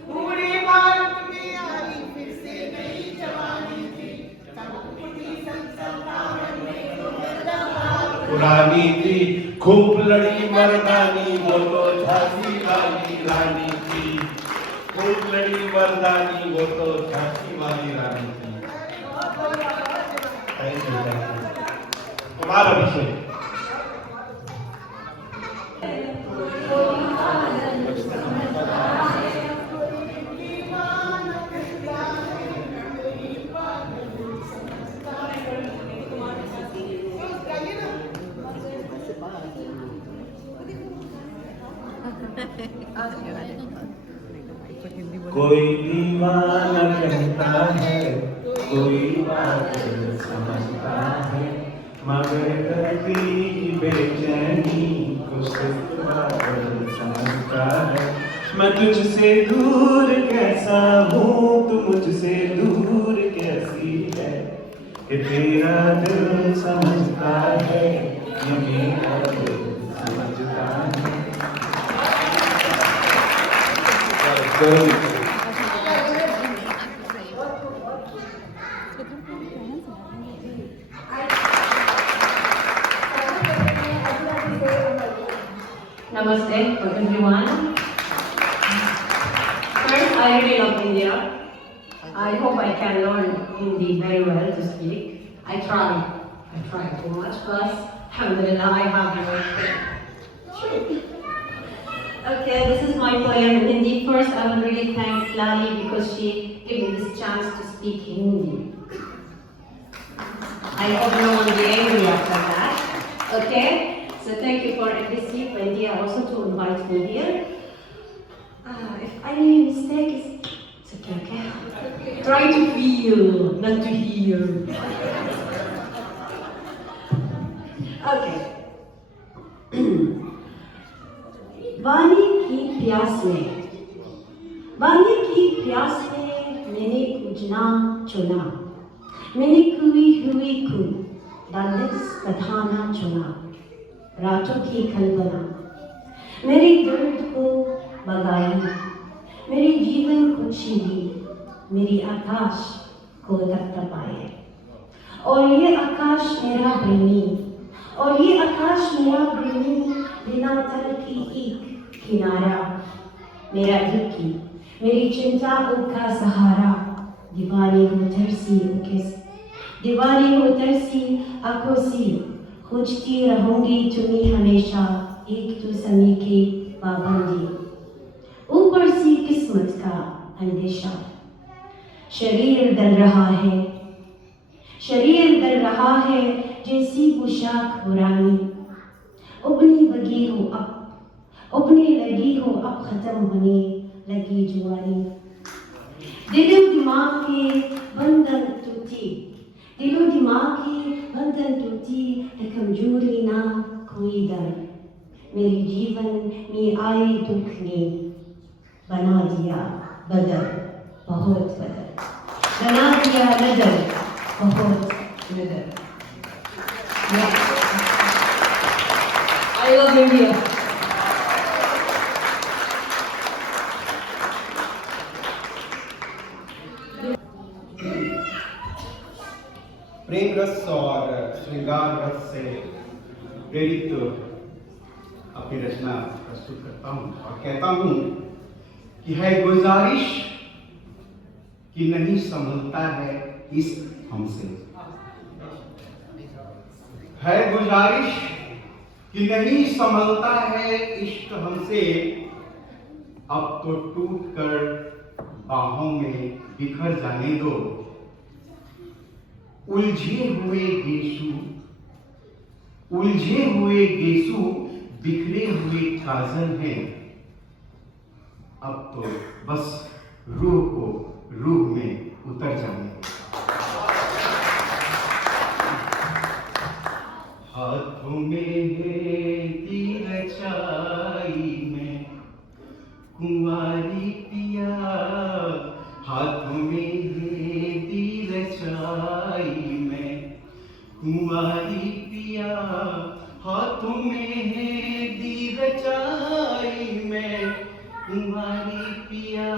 बूढ़े भारत में आई फिर से नई जवानी थी। तब उठी संसदा में जो मिर्जावार पुरानी थी, खूब लड़ी मर्दानी, वो तो झांसी वाली रानी थी। खूब लड़ी मर्दानी, वो तो झांसी वाली रानी थी। Thank you. कुमार अभिषेक। कोई दीवाना कहता है, कोई बात समझता है, मगर करती बेचैनी को सिर्फ बात समझता है। मैं तुझसे दूर कैसा हूँ, तू मुझसे दूर कैसी है, कि तेरा दिल समझता है, ये मेरा दिल समझता है। Namaste to everyone. First, I really love India. I hope I can learn Hindi very well to speak. I try too much, but alhamdulillah, I have learned. Okay, this is my poem in Hindi. First, I will really thank Lali because she gave me this chance to speak Hindi. I hope no one will be angry after that. Okay? So thank you for every idea also to invite me here. If I make a mistake, it's okay, okay? Try to feel, not to hear. Okay. वाणी की प्यास में, वाणी की प्यास में मैंने पूजना चुना, मैंने कुई हुई को दालिस कथाना चुना, रातों की कल्पना मेरे दर्द को बगाई, मेरी जीवन को छीनी, मेरी आकाश को तपतपाए। और ये आकाश मेरा प्रेमी, और ये आकाश मेरा प्रेमी, बिना तल की एक किनारा, मेरा दुखी, मेरी चिंता का सहारा। दीवानी हो तरसी दीवानी हो तरसी आंखों सी, खोजती रहूंगी तुम्हें हमेशा, एक तो समय की पाबंदी, ऊपर सी किस्मत का अंदेशा। शरीर डल रहा है, शरीर डल रहा है, जैसी पोशाक पुरानी, उबनी लगी हो अब खत्म होने लगी जुआनी। दिलो दिमाग के बंधन टूटी, दिलो दिमाग के बंधन टूटी, है कमजोरी ना कोई डर। मेरे जीवन में आए दुख ने बना दिया बदल, बहुत बदल, बना दिया बदल, बहुत बदल। I love India. प्रेम रस और श्रृंगार रस से प्रेरित अपनी रचना प्रस्तुत करता हूँ और कहता हूँ कि है गुजारिश कि नहीं संभलता है इश्क हमसे, है गुजारिश कि नहीं संभलता है इश्क हमसे, अब तो टूट कर बाहों में बिखर जाने दो। उलझे हुए गेसू बिखरे हुए काजल हैं, अब तो बस रूह को रूह में उतर जाने दो। हाथों में है तीर रचाई में कुंवारी पिया, हाथों में है तीर रचाई में कुंवारी पिया, हाथों में है तीर रचाई में कुंवारी पिया,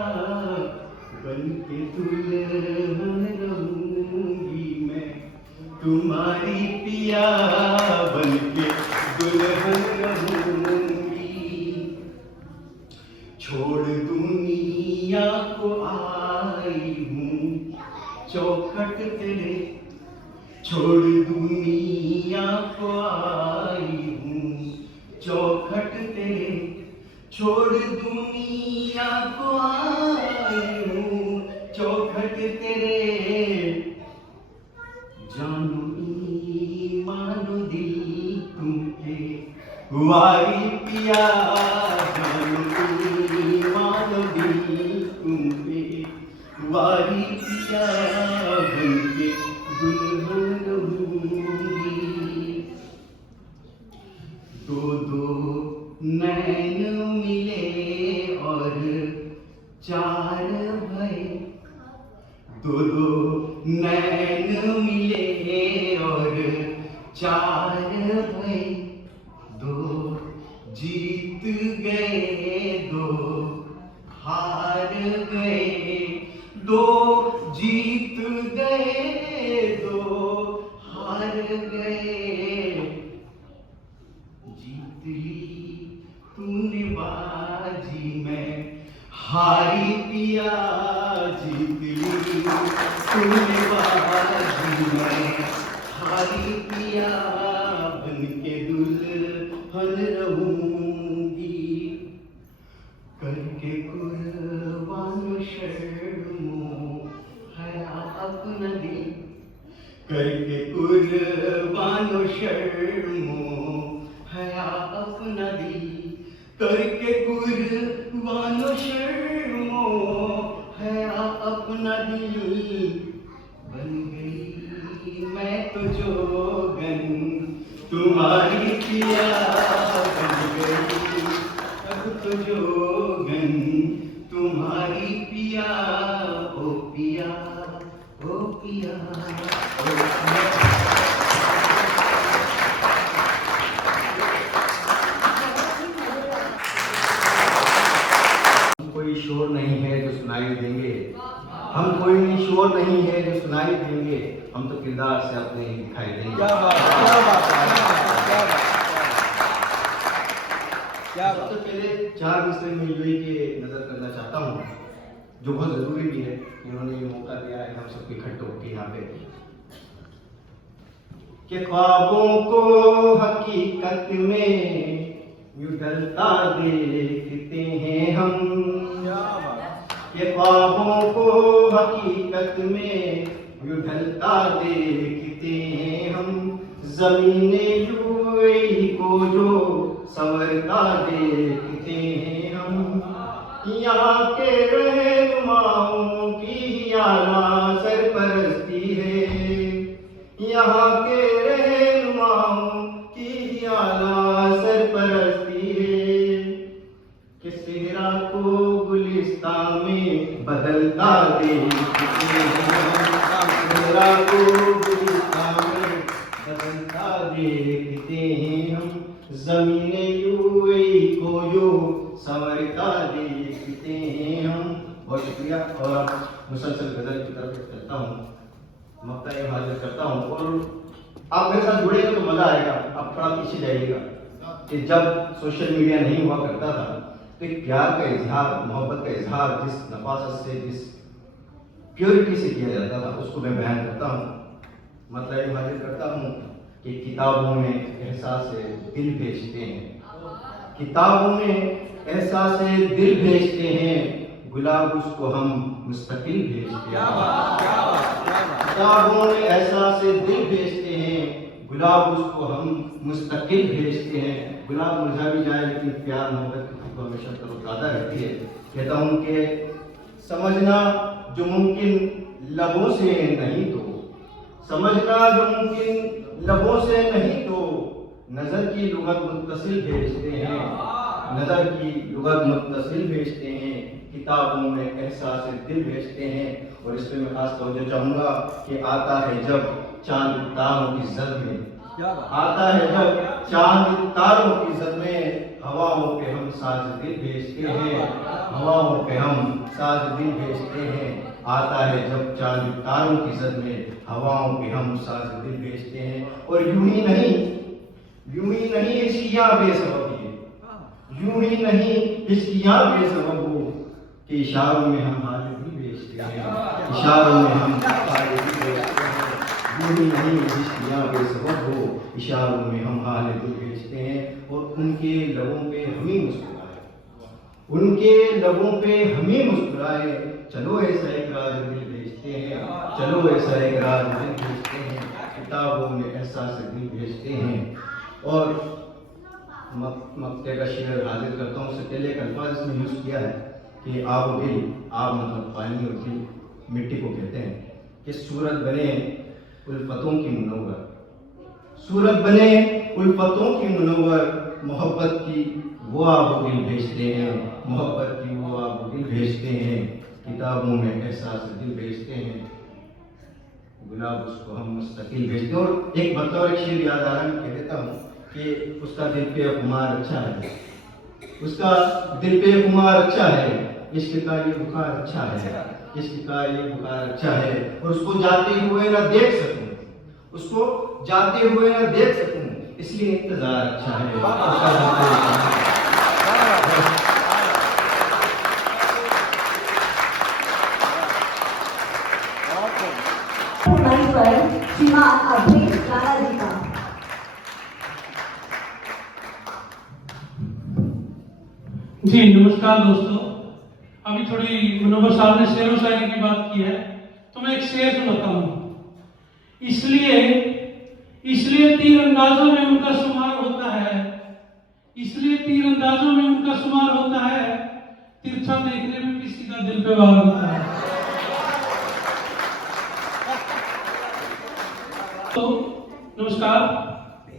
बन के दुल्हन रहूंगी मैं तुम्हारी पिया, बन के दुल्हन रहूंगी। छोड़ दुनिया को आई हूँ चौखट तेरे, छोड़ दुनिया को आई हूँ चौखट तेरे, छोड़ दुनिया को आई हूँ चौखट तेरे। जानो मानो दिल तुमके वारी पिया, जानो मानो दिल तुमके वारी पिया, बनके दुल्हन रहूंगी। दो नैन मिले और चार भय, दो नैन मिले और चार भय, दो जीत गए दो हार गए, दो जीत गए दो हार गए। जीत ली तूने बाजी में हारी पिया, जीत ली तूने बाजी में हारी पिया, बनके दुल्हन रहूंगी। करके कुर्बान शर्मो हया अपना दिल, करके कुर्बान शर्मो हया अपना दिल, करके कुर्बान शर्मो हया अपना दिल। बन गई मैं तो जोगन तुम्हारी पिया, बन गई अब तो जोगन तुम्हारी पिया, ओ पिया ओ पिया ओ पिया। कोई शोर नहीं वो नहीं है जो सुनाई देंगे, हम तो किरदार से अपने ही दिखाई देंगे। क्या बात है, क्या बात है, क्या बात है, क्या बात। सबसे पहले 4 मिसरे में यूही के नजर करना चाहता हूँ, जो बहुत जरूरी भी है कि उन्होंने ये मौका दिया है हम सबको इकट्ठे होकर यहाँ पे। कि ख्वाबों को हकीकत में यूं ढलता देखते हैं हम, ये ख्वाबों को हकीकत में यूं ढलता देखते हैं हम, ज़मीने यूएई को जो संवरता देखते हैं हम, यहाँ के रहनुमाओं की आला सरपरस्ती है, यहाँ के रहनुमाओं की आला सरपरस्ती है, कि सेहरा को गुलिस्तान में बदलता देखते हैं, सेहरा को गुलिस्तान में बदलता देखते हैं हम, ज़मीने यूएई को जो संवरता देखते हैं हम। बहुत शुक्रिया। और अब मुसलसल गजल की तरफ चलता हूँ, मक्ता हाजिर करता हूँ, और आप मेरे साथ जुड़ेंगे तो मजा आएगा। आप थोड़ा पीछे जाइएगा कि जब सोशल मीडिया नहीं हुआ करता था तो एक प्यार का इजहार, मोहब्बत का इजहार जिस नफासत से, जिस प्योरिटी से किया जाता था, उसको मैं बयान करता हूँ, मतलब हाजिर करता हूँ कि किताबों में एहसास दिल भेजते हैं, किताबों में एहसास दिल भेजते हैं, गुलाब उसको हम मुस्तकिल भेजते हैं, किताबों में एहसास दिल भेजते हैं, गुलाब उसको हम मुस्तकिल भेजते हैं। गुलाब मुरझा भी जाए लेकिन प्यार मोहब्बत की खुशबू हमेशा तरोताज़ा रहती है। कहता हूँ कि समझना जो मुमकिन लबों से नहीं तो, समझना जो मुमकिन लबों से नहीं तो, नजर की लुगत मुत्तसिल भेजते हैं, नजर की लुगत मुत्तसिल भेजते हैं, किताबों में एहसास दिल भेजते हैं। और इस पे मैं खास तवज्जो चाहूँगा कि आता है जब चांद तारों की जद में, आता है जब चांद तारों की जद में, हवाओं पे हम साज दिल भेजते हैं, हवाओं पे हम साज दिल भेजते हैं। आता है जब चांद तारों की जद में, हवाओं पे हम साज दिल भेजते हैं। और यूं ही नहीं हिचकियाँ बेसबब है, यूं ही नहीं हिचकियाँ बेसबब हो, कि इशारों में हम हाल दिल भेजते हैं, इशारों में हम हाल दिल भेजते हैं। यूं ही नहीं हिचकियाँ बेसबब हो, इशारों में हम हाल दिल भेजते हैं। और उनके लबों पे हम ही मुस्कुराए, उनके लबों पे हम ही मुस्कुराए, चलो ऐसा एक राज दिल भेजते हैं, चलो ऐसा एक राज दिल भेजते हैं, किताबों में एहसास दिल भेजते हैं। और मक्ते का शेर हाजिर करता हूँ। उससे पहले एक अल्फाज इसमें यूज़ किया है कि आब और दिल, आब मतलब पानी और दिल मिट्टी को कहते हैं, कि सूरत बने उल्फतों की मुनव्वर, सूरत बने उल्फतों की मुनव्वर, मोहब्बत की वो आब दिल भेजते हैं, मोहब्बत की वो आब दिल भेजते हैं, किताबों में एहसास दिल भेजते हैं, गुलाब उसको हम मुस्तकिल भेजते हैं। और एक बतौर एक शेर याद आ रहा है, कह देता हूँ कि उसका दिल पे खुमार अच्छा है, उसका दिल पे खुमार अच्छा है, इश्क का ये बुखार अच्छा है, इश्क का ये बुखार अच्छा है। और उसको जाते हुए ना देख सकूं, उसको जाते हुए ना देख सकूं, इसलिए इंतजार अच्छा है, मंच पर श्रीमान अभेश राणा जी का। जी नमस्कार दोस्तों। अभी थोड़ी मुनव्वर साहब ने शेर व शायरी की बात की है, तो मैं एक शेर सुनाता हूँ। इसलिए तीरंदाजों में उनका शुमार होता है, इसलिए तीरंदाजों में उनका शुमार होता है, तिरछा देखने में किसी का दिल पे वार होता है। तो नमस्कार,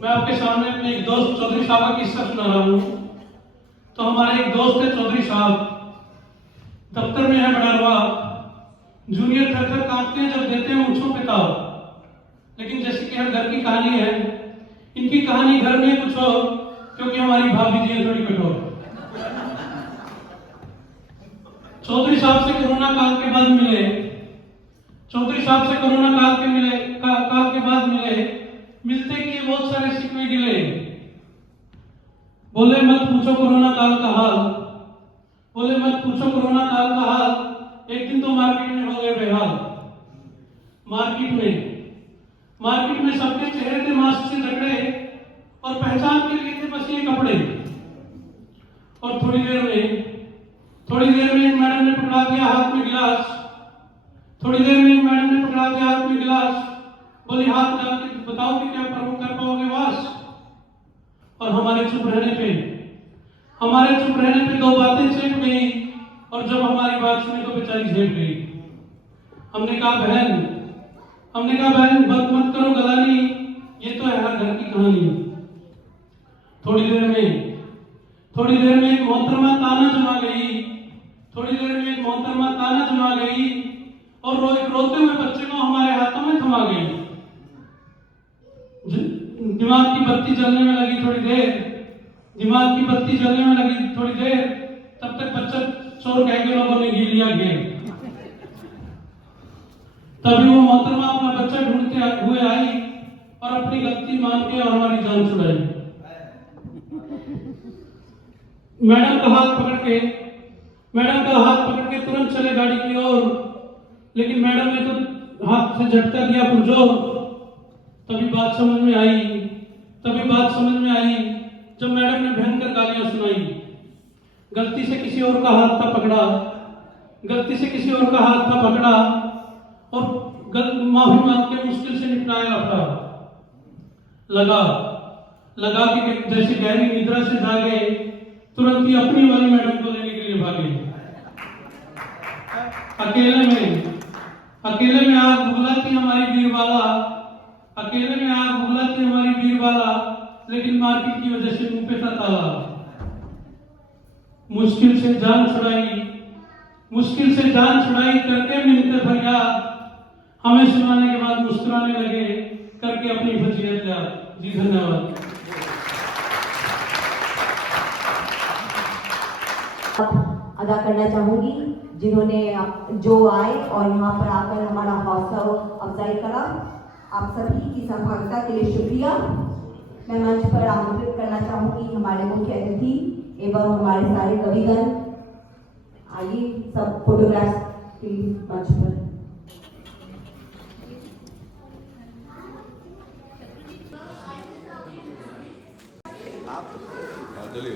मैं आपके सामने अपने एक दोस्त चौधरी साहब का किस्सा सुना रहा हूँ। तो हमारे एक दोस्त है चौधरी साहब, दफ्तर में है बड़ारवा, जूनियर थर काटते हैं जब देते हैं ऊँचों पे ताव। लेकिन जैसे कि हर घर की कहानी है, इनकी कहानी घर में कुछ और, क्योंकि हमारी भाभी जी है थोड़ी कठोर। चौधरी साहब से कोरोना काल के बाद मिले। चौधरी साहब से कोरोना काल के बाद मिलते कि बहुत सारे शिकवे गिले। बोले मत पूछो कोरोना काल का हाल, बोले मत पूछो कोरोना काल का हाल। एक दिन तो मार्केट में हो गए बेहाल। मार्केट में सबके चेहरे थे मास्क से ढके और पहचान के लिए थे बस ये कपड़े। और थोड़ी देर में मैडम ने पकड़ा दिया हाथ में गिलास। थोड़ी देर में मैडम ने पकड़ा दिया हाथ में गिलास। बोली हाथ डाल के बताओ कि क्या कर पाओगे वास। और हमारे चुप रहने पे दो बातें चेप गई। और जब हमारी बात सुनी तो बेचारी झेप गई। हमने कहा बहन मत करो गलानी, ये तो है हर घर की कहानी। थोड़ी देर में एक मोहतरमा ताना जमा गई और रोते हुए बच्चे को हमारे हाथों में थमा गई। दिमाग की बत्ती जलने में लगी थोड़ी देर, तब तक बच्चा चोर कह के लोगों ने गिर लिया घेर। तभी वो मोहतरमा अपना बच्चा ढूंढते हुए आई और अपनी गलती मान के और हमारी जान छुड़ाई। मैडम का हाथ पकड़ के तुरंत चले गाड़ी की ओर, लेकिन मैडम ने तो हाथ से झटका दिया पुरजोर। तभी बात समझ में आई जब मैडम ने भयंकर गालियां सुनाई। गलती से किसी और का हाथ था पकड़ा और माफी मांग के मुश्किल से निपटाया रखा। लगा कि जैसे गहरी निद्रा से जागे, तुरंत ही अपनी वाली मैडम को लेने के लिए भागे। अकेले में आग बुगलाती हमारी वीरबाला, लेकिन मार्केट की वजह से मुंह पे था ताला। मुश्किल से जान छुड़ाई करके मिलते फरियाद, हमें सुनाने के बाद मुस्कुराने लगे करके अपनी फजीयत याद। जी धन्यवाद। अदा करना चाहूंगी जो आए और यहाँ पर आकर हमारा हौसला अफजाई करा। आप सभी की सहभागिता के लिए शुक्रिया। मैं मंच पर आमंत्रित करना चाहूंगी हमारे मुख्य अतिथि एवं हमारे सारे कविगण। आइए सब फोटोग्राफ्स के लिए मंच पर। चलिए।